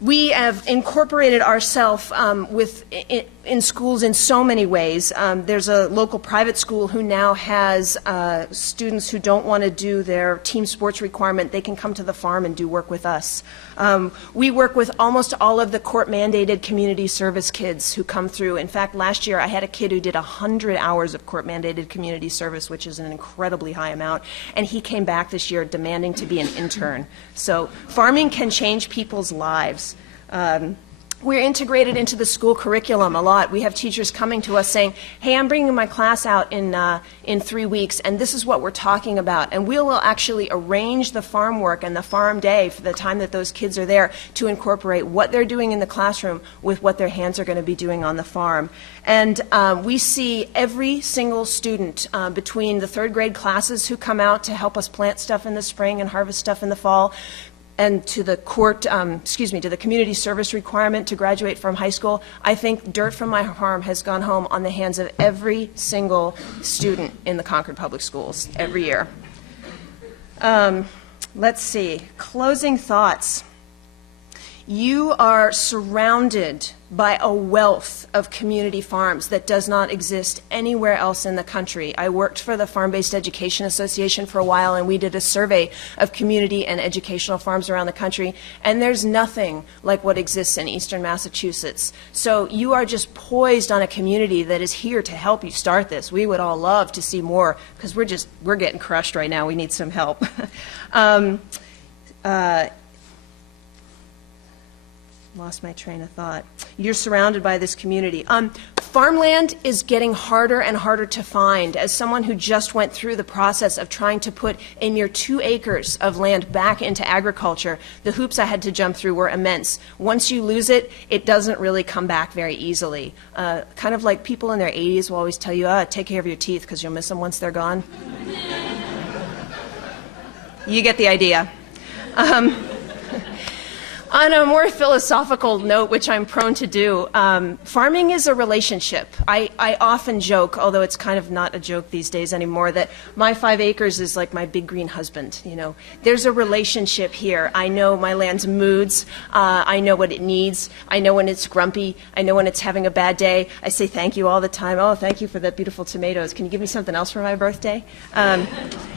We have incorporated ourselves in schools in so many ways. There's a local private school who now has students who don't want to do their team sports requirement. They can come to the farm and do work with us. We work with almost all of the court-mandated community service kids who come through. In fact, last year I had a kid who did 100 hours of court-mandated community service, which is an incredibly high amount, and he came back this year demanding to be an intern. So farming can change people's lives. We're integrated into the school curriculum a lot. We have teachers coming to us saying, hey, I'm bringing my class out in 3 weeks, and this is what we're talking about. And we will actually arrange the farm work and the farm day for the time that those kids are there to incorporate what they're doing in the classroom with what their hands are going to be doing on the farm. And we see every single student between the third grade classes who come out to help us plant stuff in the spring and harvest stuff in the fall, and to the to the community service requirement to graduate from high school. I think dirt from my farm has gone home on the hands of every single student in the Concord Public Schools every year. Let's see, closing thoughts. You are surrounded by a wealth of community farms that does not exist anywhere else in the country. I worked for the Farm-Based Education Association for a while, and we did a survey of community and educational farms around the country, and there's nothing like what exists in eastern Massachusetts. So you are just poised on a community that is here to help you start this. We would all love to see more, because we're getting crushed right now. We need some help. Lost my train of thought. You're surrounded by this community. Farmland is getting harder and harder to find. As someone who just went through the process of trying to put a mere 2 acres of land back into agriculture, the hoops I had to jump through were immense. Once you lose it, it doesn't really come back very easily. Kind of like people in their 80s will always tell you, take care of your teeth because you'll miss them once they're gone. You get the idea. On a more philosophical note, which I'm prone to do, farming is a relationship. I often joke, although it's kind of not a joke these days anymore, that my 5 acres is like my big green husband. You know, there's a relationship here. I know my land's moods. I know what it needs. I know when it's grumpy. I know when it's having a bad day. I say thank you all the time. Oh, thank you for that beautiful tomatoes. Can you give me something else for my birthday?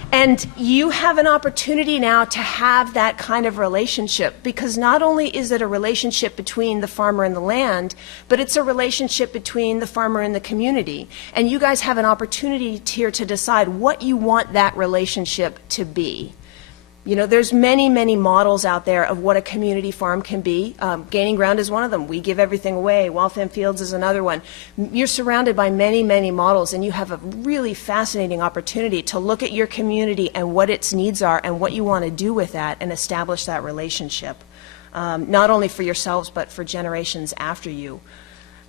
And you have an opportunity now to have that kind of relationship, because not only is it a relationship between the farmer and the land, but it's a relationship between the farmer and the community. And you guys have an opportunity here to decide what you want that relationship to be. You know, there's many, many models out there of what a community farm can be. Gaining Ground is one of them. We give everything away. Waltham Fields is another one. You're surrounded by many, many models, and you have a really fascinating opportunity to look at your community and what its needs are and what you want to do with that and establish that relationship, not only for yourselves but for generations after you.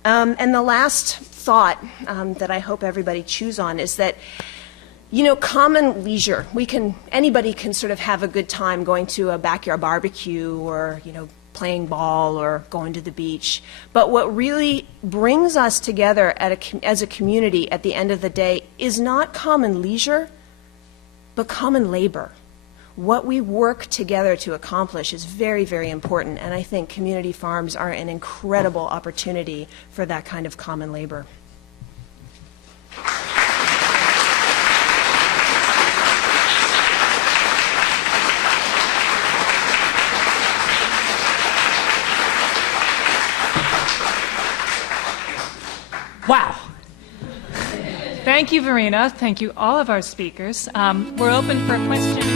And the last thought that I hope everybody chews on is that, you know, common leisure. Anybody can sort of have a good time going to a backyard barbecue or, you know, playing ball or going to the beach. But what really brings us together as a community at the end of the day is not common leisure, but common labor. What we work together to accomplish is very, very important, and I think community farms are an incredible opportunity for that kind of common labor. Wow. Thank you, Verena. Thank you, all of our speakers. We're open for questions.